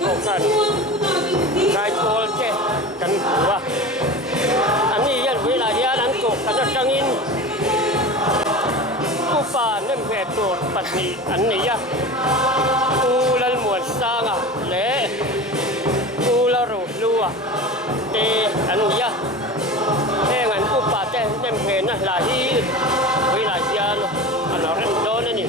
kau kan kai tol ke kan kuwa ani yan wila yan an ko kan tangin upa nem ve to patni ani ya ulal muan sanga le ularu lua te anu ya hengan upa te nem ve na lahi wila yan anaran don ni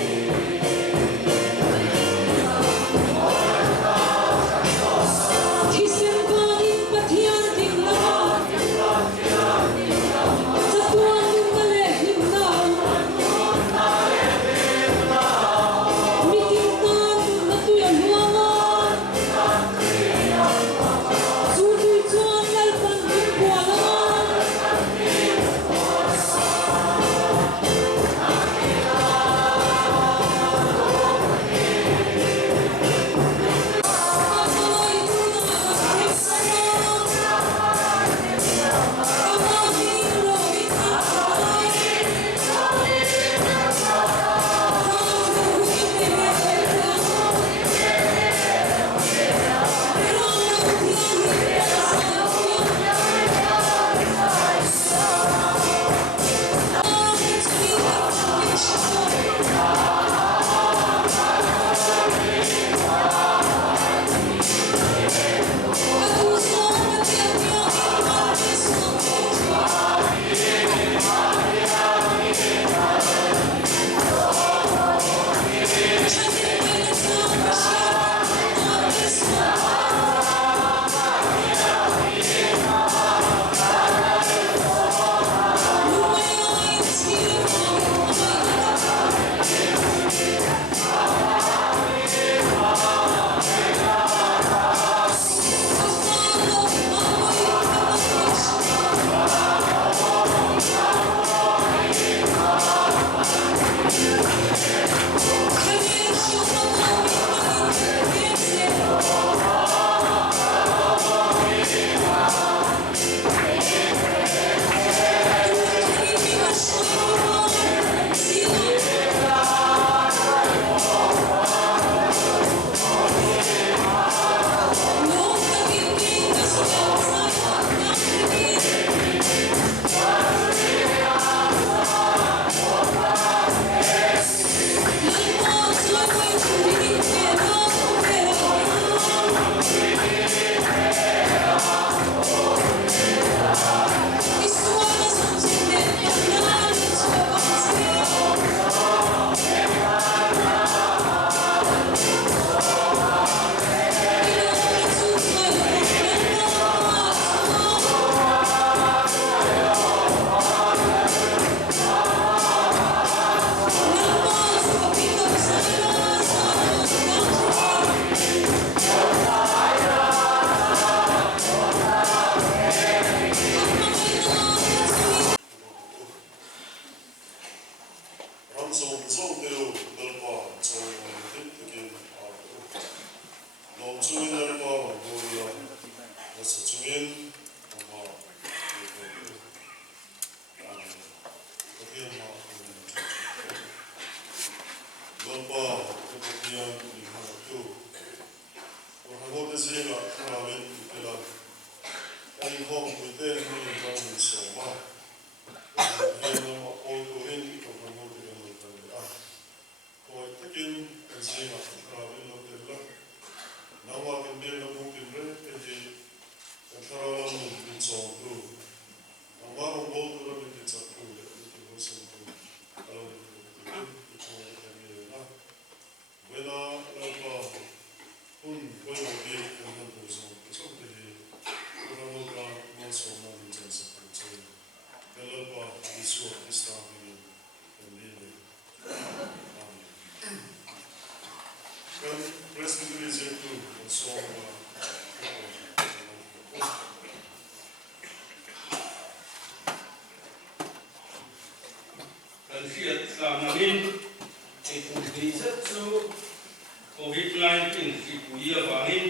COVID-19 thì bùi và hin,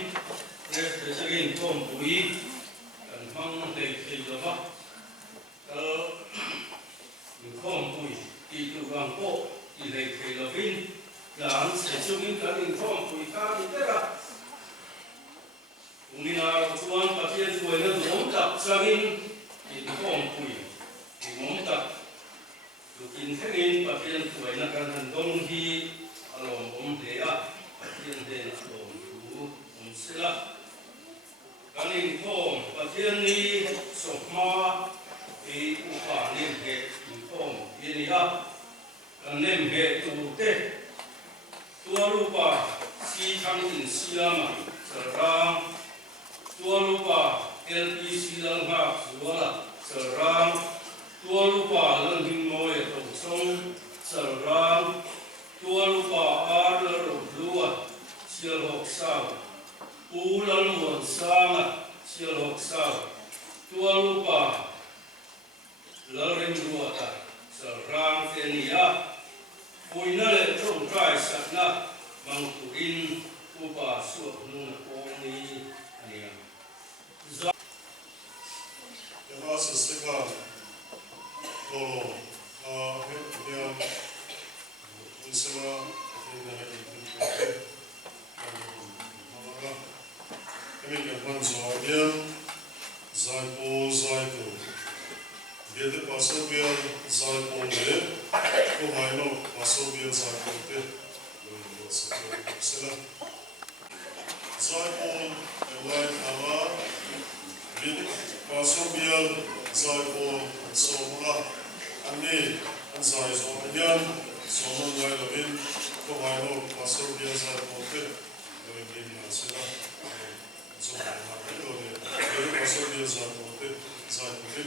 để sẽ gây tổn bùi, mong để thì được không? Không bùi thì từ vàng bộ thì để thì là vin, là sẽ chịu những cái không bùi cá thì thế là, 我 Ungina chuan pathian tuai na dom tak changin in kom pui in mom tak lukin thengin pathian tuai na kan han dong hi alom om hle a pathian den alom thu om sila kanin kom pathian ni sokma e upa nem he in kom ini a kan nem he tu te tua lupa si thang in silama sarang tua lupa LPC lang ha suala sarang tua lupa lang hing moe tong song sarang tua lupa ar lua sial hok sao ulan muan sama sial hok sao tua lupa larim lua ta sarang fenia puina le trong trai sakna mang turin upa suak nung oni ania Yavasa Sikha Lolo Him Unsima Kami Yaman Zoadian Zaipo Zaito Gede Pasobian Zaipo Le Kuhaino Pasobian Zaipo Te Sila Zaipo Elai Kama Gede Pasobian Zaipo Soma Ani Anzai Zoadian Soma Ngai Lavin Kuhaino Pasobian Zaipo Te Gede Sila Zoma Gede Pasobian Zaipo Te Zaipo Te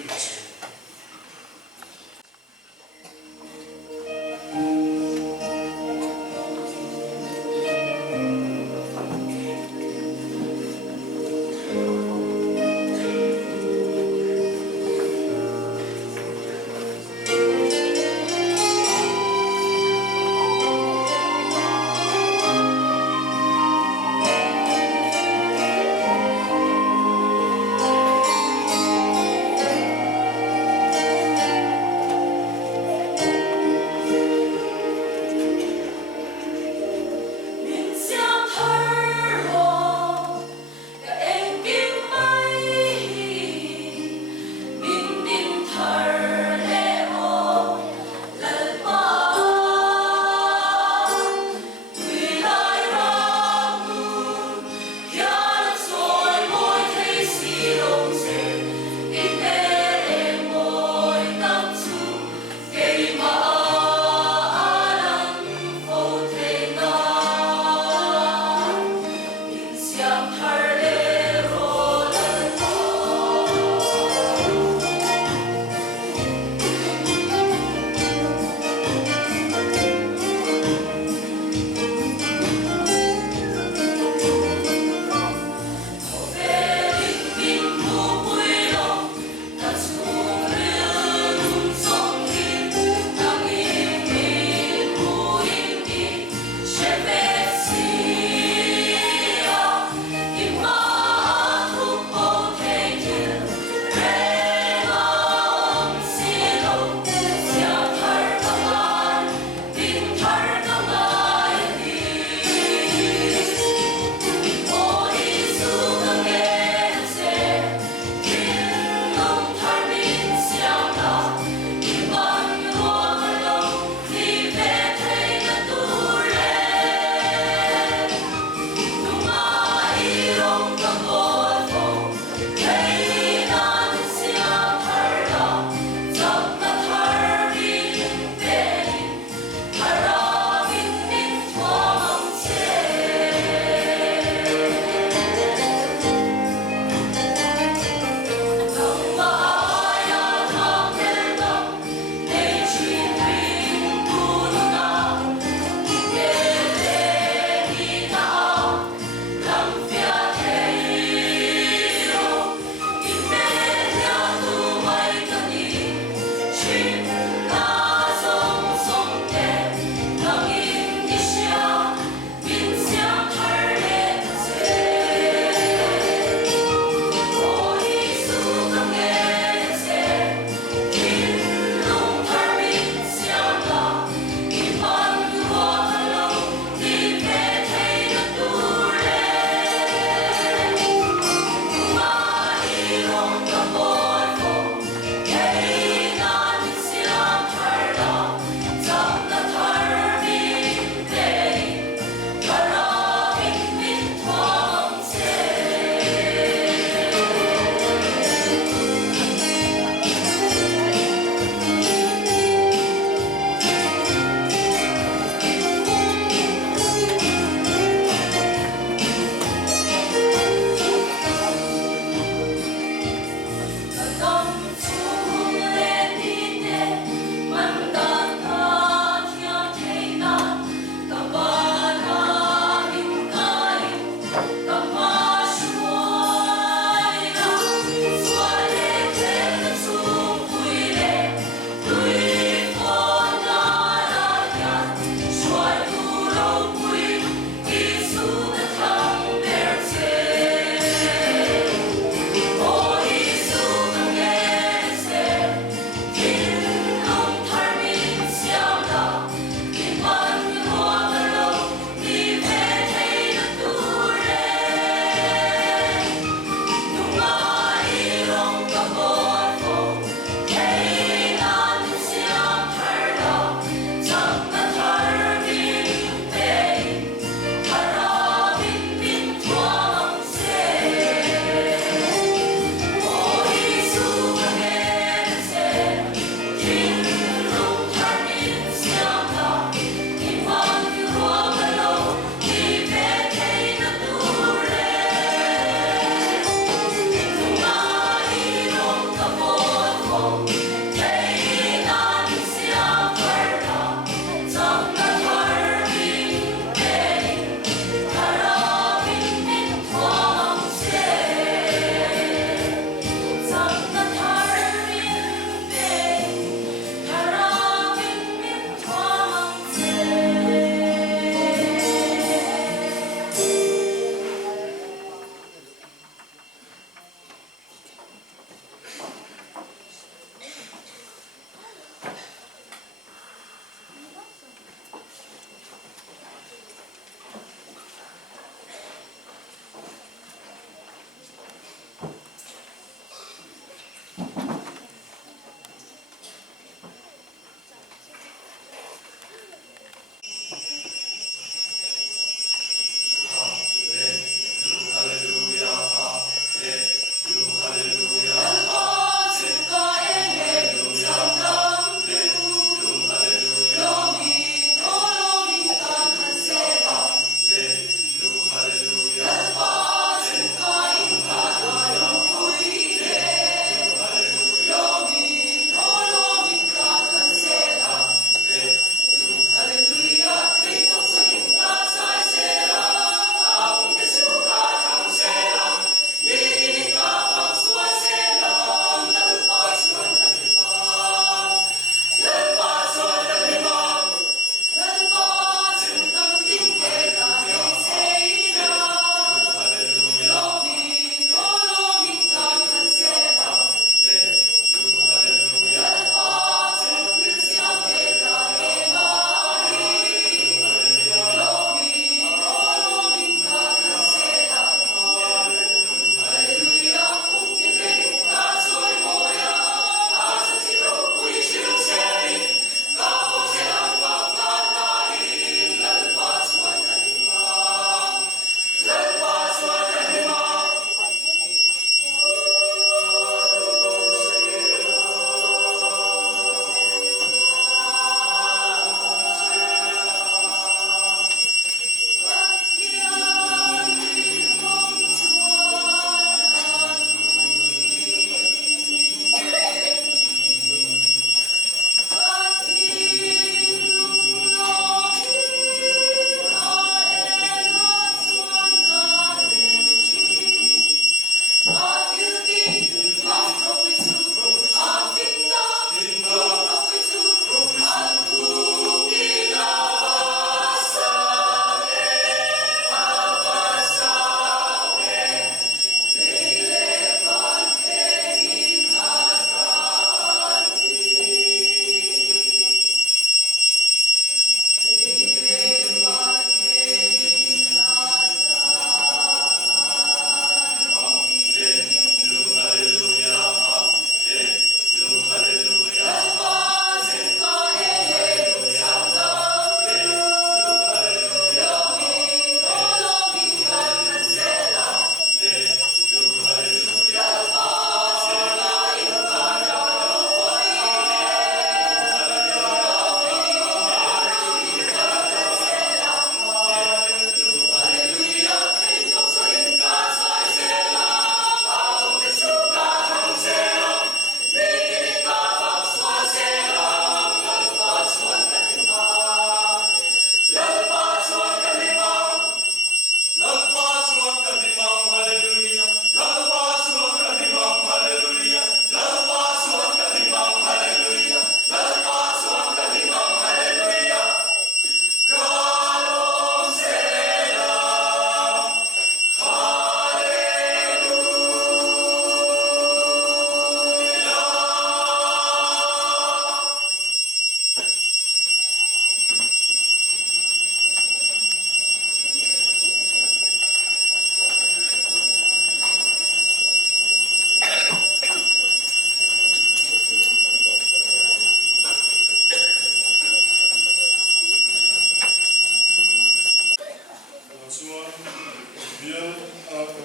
biar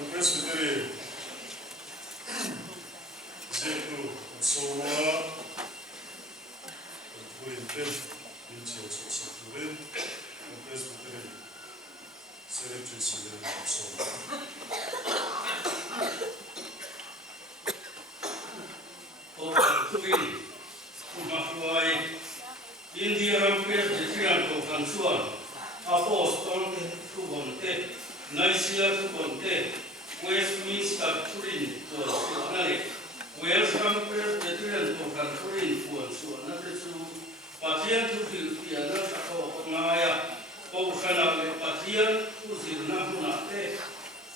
presbytery Zeko Sowa Buinten Inche Soturin presbytery Secretary Siden Sowa Tuin Mahwai India Rampes Jetiran Tokan Suan Apostol Tubonte Naisia Tubonte Westminster Turin Suanale Wales Rampes Jetiran Tokan Turin Suan Natesu Patian Tufil Piana Atau Maya Pausana Patian Usirna Munate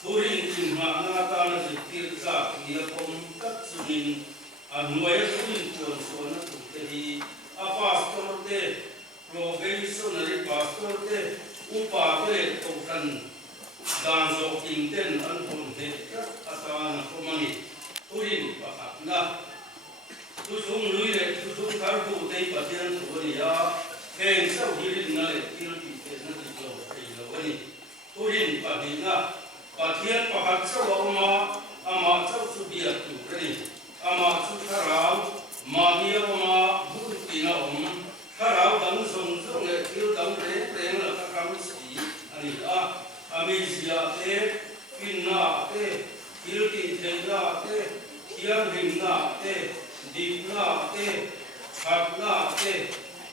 Turin Timana Tana Zetir Zak Dia Pom Tatsunin Anuaya Turin Suan Tukehi Apostol de Provisionary Pastor de Upave Tokan Danzo Inten Anhonte Atana Komani Turin Pakatna Tusung Luire Tusung Karbu de Patian Turia Heng Sau Hirin Nale Kirti Nati Kailavani Turin Padina Patian Pakat Sawama Ama Sau Subiat Tukani Ama Sukarau Mahia Oma Butina Harau Dang Song Song Il Dang Re Preng La Kakamsi Anita Amisia Finna Ilki Tena Kian Rimna Dipna Hakna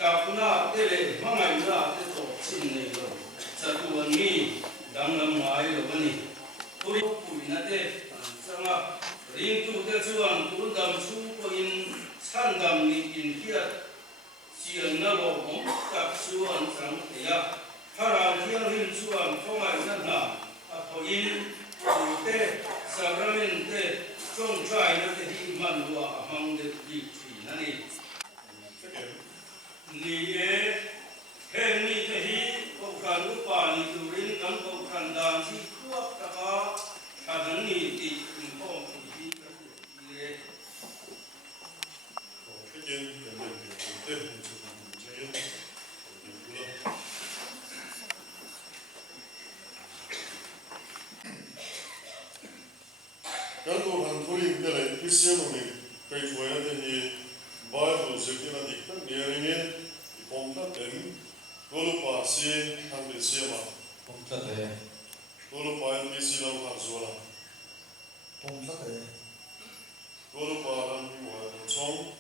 Kapna Le Mangayna Toksin Nelo Satuan Mi Dang Mai Lobani Puri Puinate Sama Ring tu kecuan turun dam su poin sandam ni inkiat siang nalo om tak suan sang ya hara hiang hin suan komai nana apoin te sagramente song trai na te di manwa amang de di tri nani ni heng ni te hi bukan lupa ni turin kan bukan dan si kuat taka kadang ni di impong Again, and then the Kalau orang tulis dalam Kristian ini, kecuali dari Bible sekian diktat niaringin di pompa dan kalau pasti hampir siapa. Pompa deh. Kalau payah misi dalam haruslah. Pompa deh. Kalau payah muai kosong,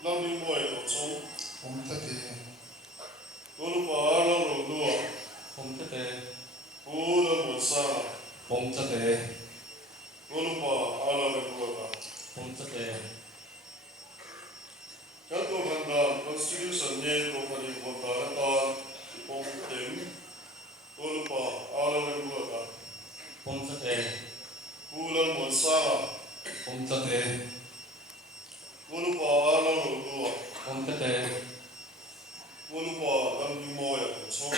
lalu muai kosong. Pompa deh. Kalau payah lalu dua. Pompa deh. Udah besar. Pompa deh. Kalau payah lalu dua. Pompa deh. Kalau anda konstitusinya bukan di kota atau di pompa dem, kalau payah lalu dua. Pompa deh. Udah besar. Pompa deh. Kalau payah lalu dua. Pompa deh. Kalau payah lalu muai kosong.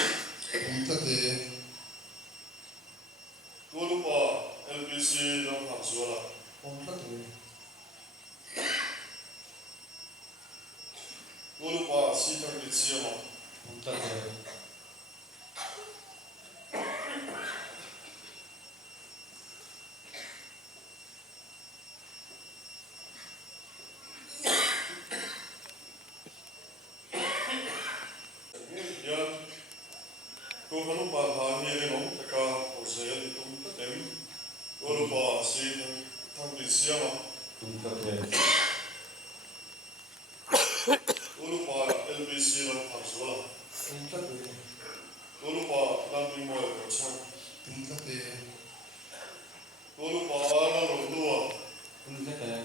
Pompa deh. Kalau payah LBC dalam haruslah. Pompa deh. Kalau payah siapa di siapa. Pompa deh. Kau kalau bahan ini nom, mereka osel itu tem. Kalau bah si tang di siapa. Pompa deh. Kalau bah LBC dalam haruslah. Pompa deh. Kalau bah lalu muai kosong. Pompa deh. Kalau bah lalu dua. Pompa deh.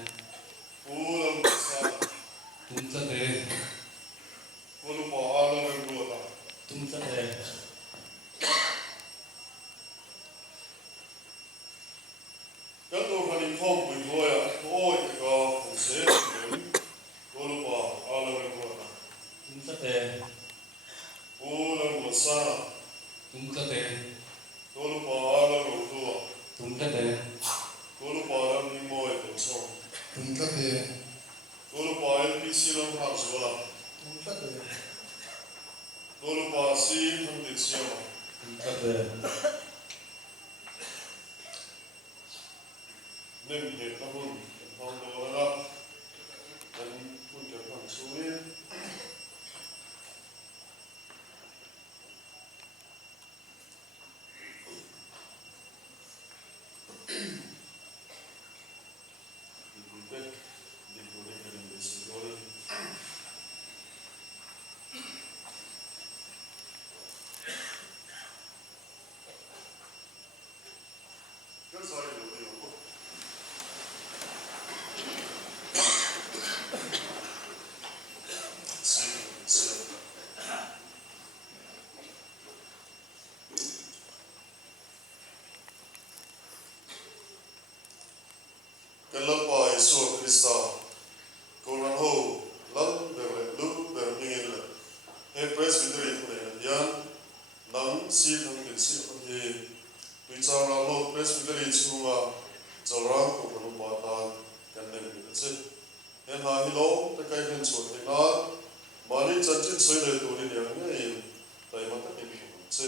Udah besar. Pompa deh. Kalau bah lalu dua. Pompa deh. Kalau hari kau berdoa, kau ikut osel. Kalau bah lalu dua. Pompa deh. Udah besar. Pompa deh. Kalau bah lalu dua. Pompa deh. Kalau bah lalu muai kosong. Pompa deh. Kalau bah LBC dalam haruslah. Pompa deh. Kalau bah si tang di siapa. Pompa deh. nem he kahun hong do la an pun ke phang suin de de ko de kan de se do le kan sai do de ko Kalapa Yesu Krista Koran ho lam ber lu ber mingin le he presbytery thune yan nang si thang bin si he wichara lo presbytery chunga chawrang ko kanu pata kan nem bi che he na hi lo ta kai hen chu te na mali chanchin soi le tu ni yang ne tai ma ta ki che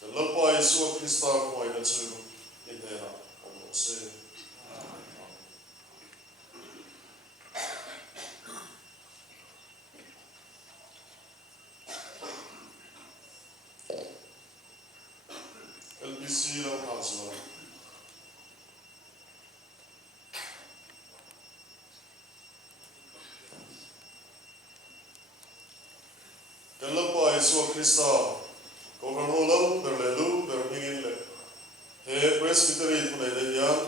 Kalapa Yesu Krista ko ai na chu in he na om se LBC lang haswa. Kalapa Yesu Krista ko kanolam berlelu bermingin le he presbytery thune le yan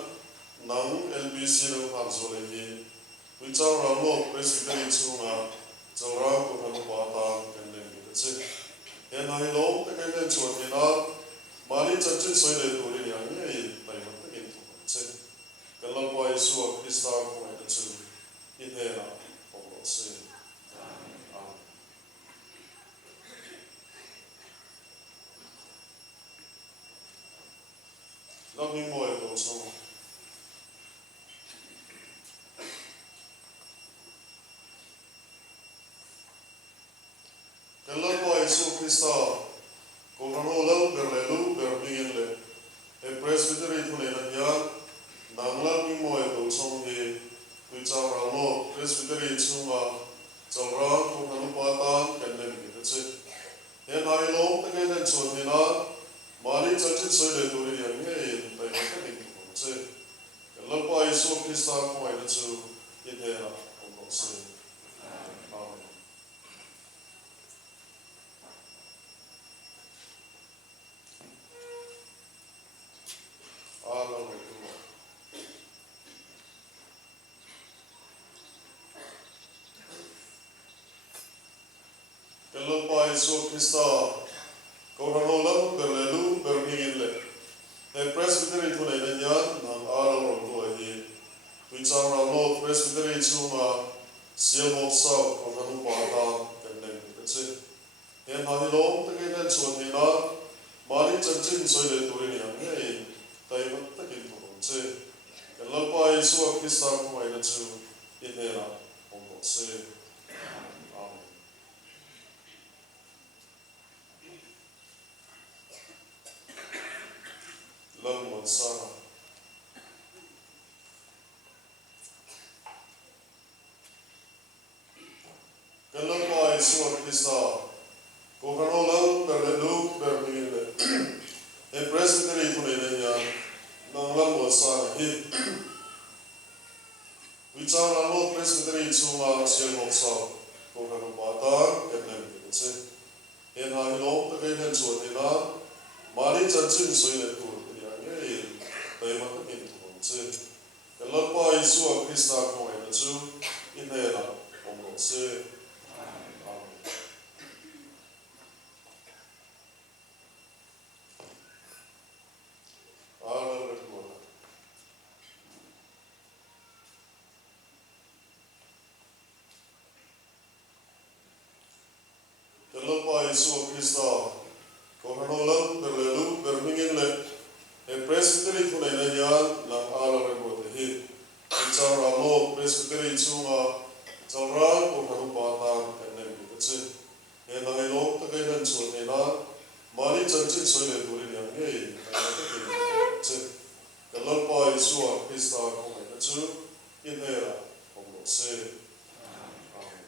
nang LBC lang haswa le hi wichar ramo presbytery chunga chawra ko kanu pata kan le mi che he nai lo ta kai den chu ni na Mali chanchin soi le tu ri yang ne tai ma ta in tu che kalapa Yesu Krista ko ai ta chu in he na om lo se amen lam ni mo e do so kalapa Yesu Krista ko rano lam berlelu bermingin le e presbytery thune na yan nanglam ni mo e do so he wichar ramo presbytery chunga chawra ko kanu patan kan nem bi che he nai lo ta ke den chu ni na mali chanchin soi le tu ri yang ne tai ma ta ni che kalapa Yesu Krista ko ai na chu in he na om lo se amen Alleluia. Kalapa Yesu Krista korano lam berlelu bermingin le he presbytery thune na yan nang ara ro to hi wichar ramo presbytery chunga sial moksa korano pata kan nem che he na hi lo ta ke den chu ni na mali chanchin soi le tu ri yang ne tai ma ta kin tu che kalapa Yesu Krista ko ai na chu in he na om lo se amen lam mon sa kalapa Yesu Krista ko kano lam berlelu bermingin le he presbytery thune na yan nang lam mon sa hi wichar ramo presbytery chunga sial moksa ko kanu pata kan nem bi che he na hi lo ta kai den chu ni na mali chanchin soi le tu ri yang ne tai ma ta kin tu che kalapa Yesu Krista ko ai na chu in he na om lo se amen Alleluia. Kalapa Yesu Krista ko kano lam berlelu bermingin le he presbytery thune na yan nang ala re bo te hi wichar ramo presbytery chunga chawra ko kanu pata kan nem bi che he na hi lo ta kai den chu ni na mali chanchin soi le tu ri yang ne tai ma ta kin che kalapa Yeshua Krista không phải chữ yên đây là không lộ xe. Amen.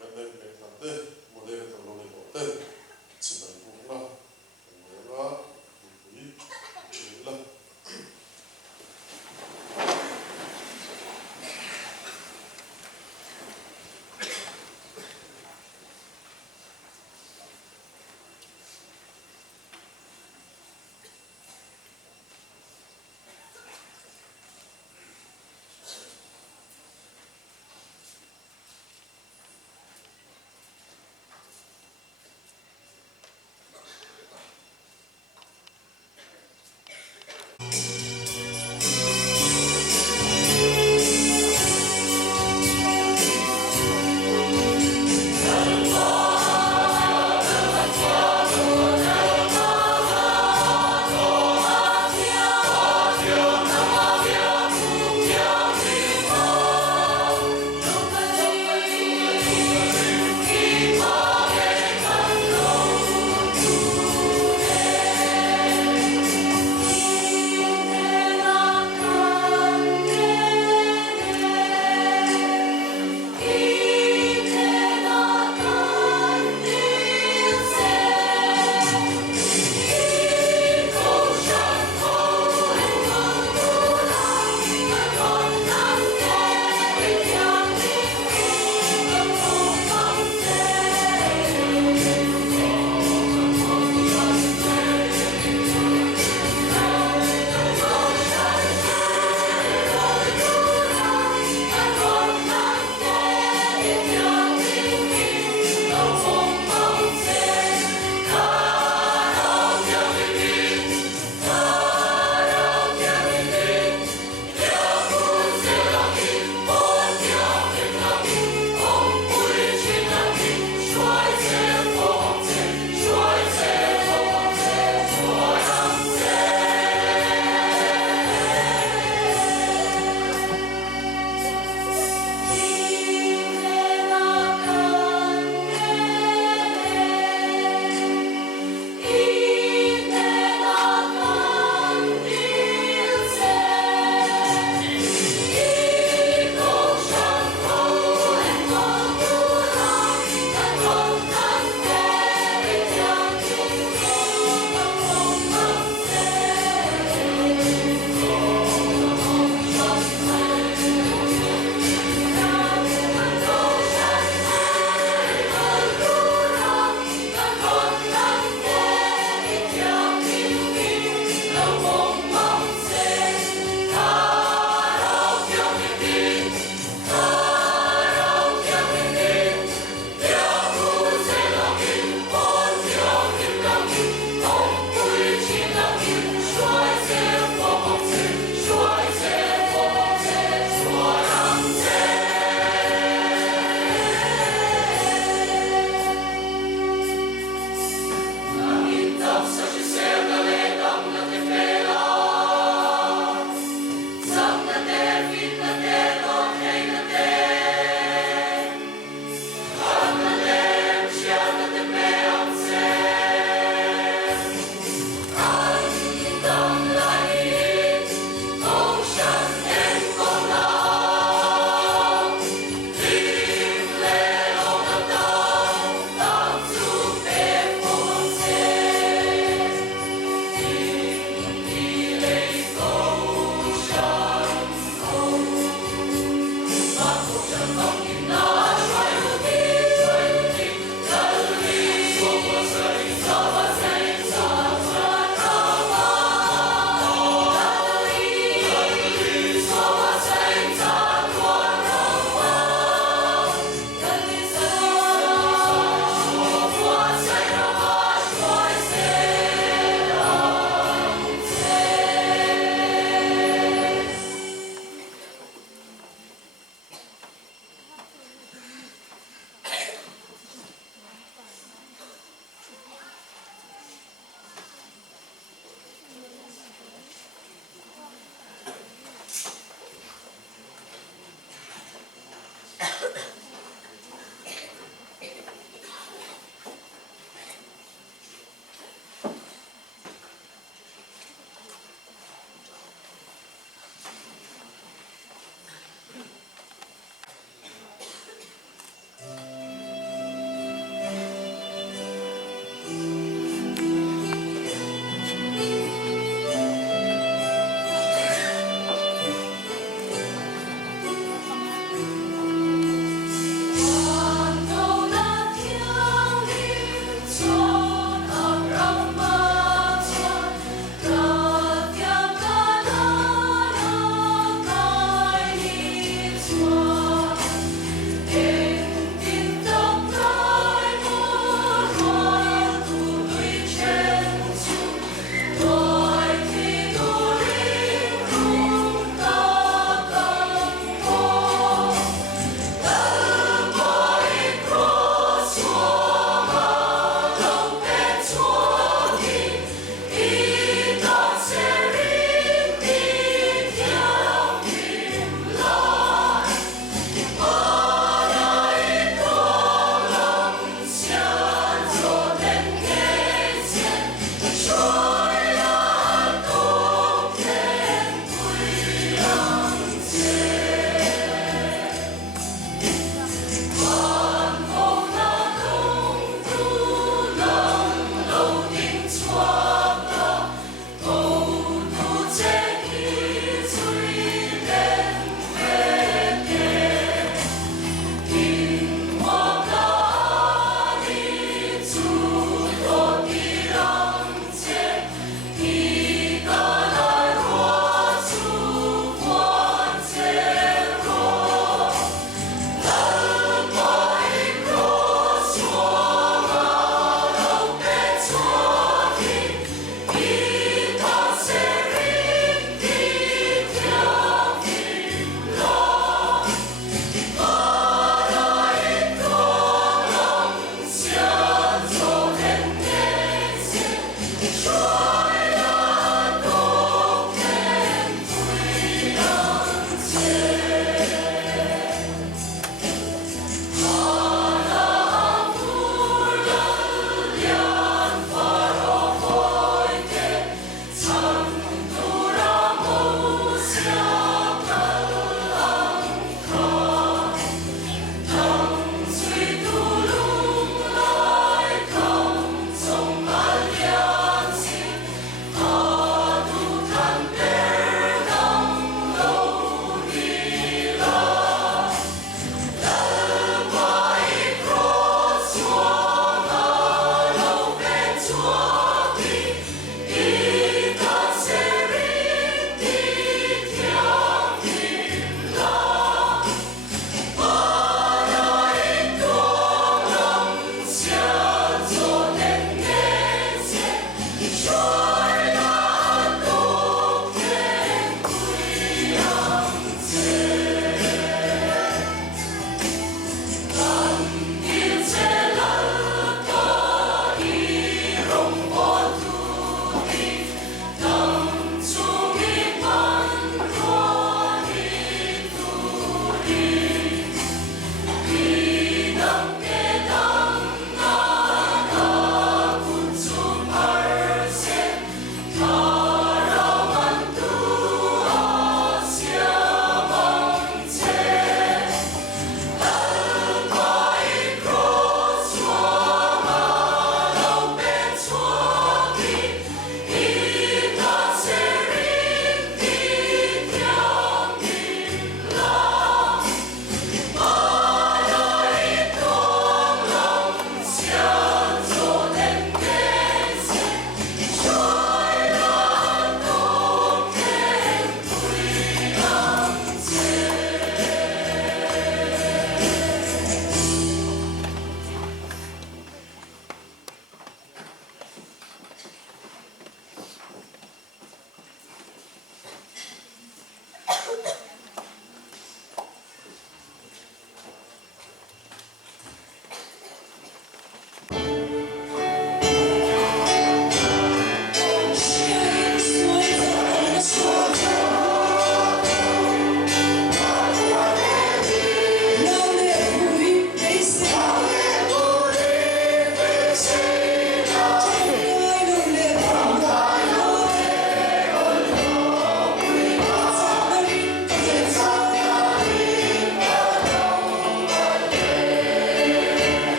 Bên đây mình làm tên, một đây là thằng lô này bỏ tên, chỉ cần cũng là nhớ là quý là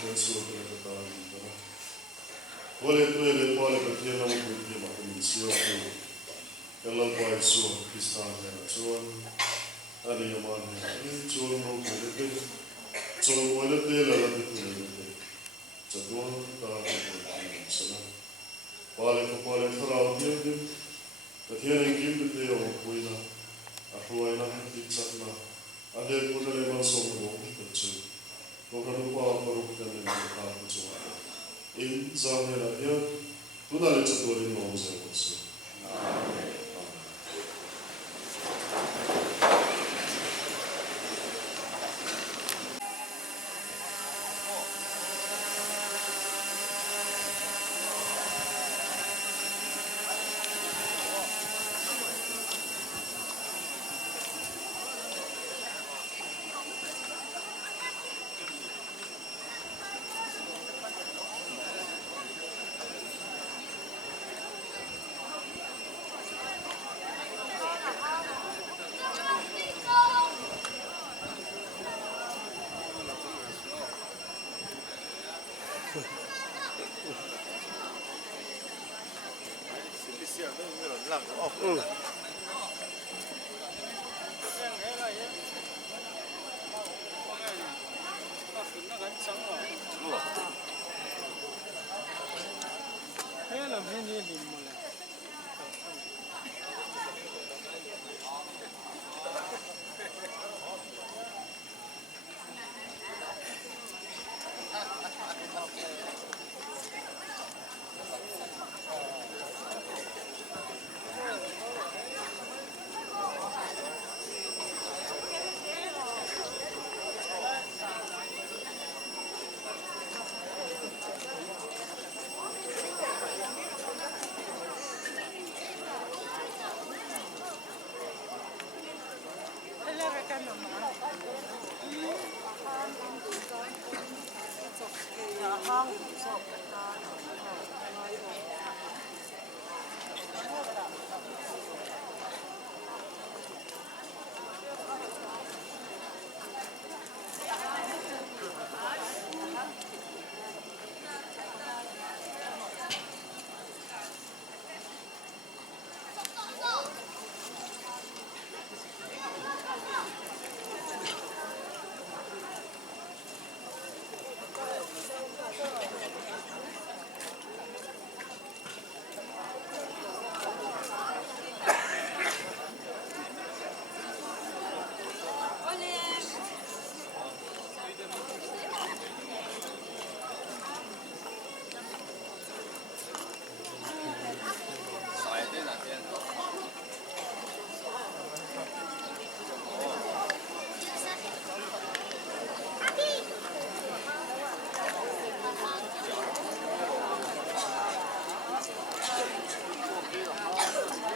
kan suot na katahan na. Wale tuele pale katia na mkutia makumisio ko. Kala pai suot kistan na suot. Ani yaman ni suot no kuete. Suot wale tela la tuele. Jadon ta ko sana. Pale ko pale tharau dia. Katia ni kim te o kuina. Aku ai na ti chatna. Ade ko le man so mo ko chu. Ko ka no pa ko ko le man ka ko chu. In zamera ya tudale chatori no se ko so. Hang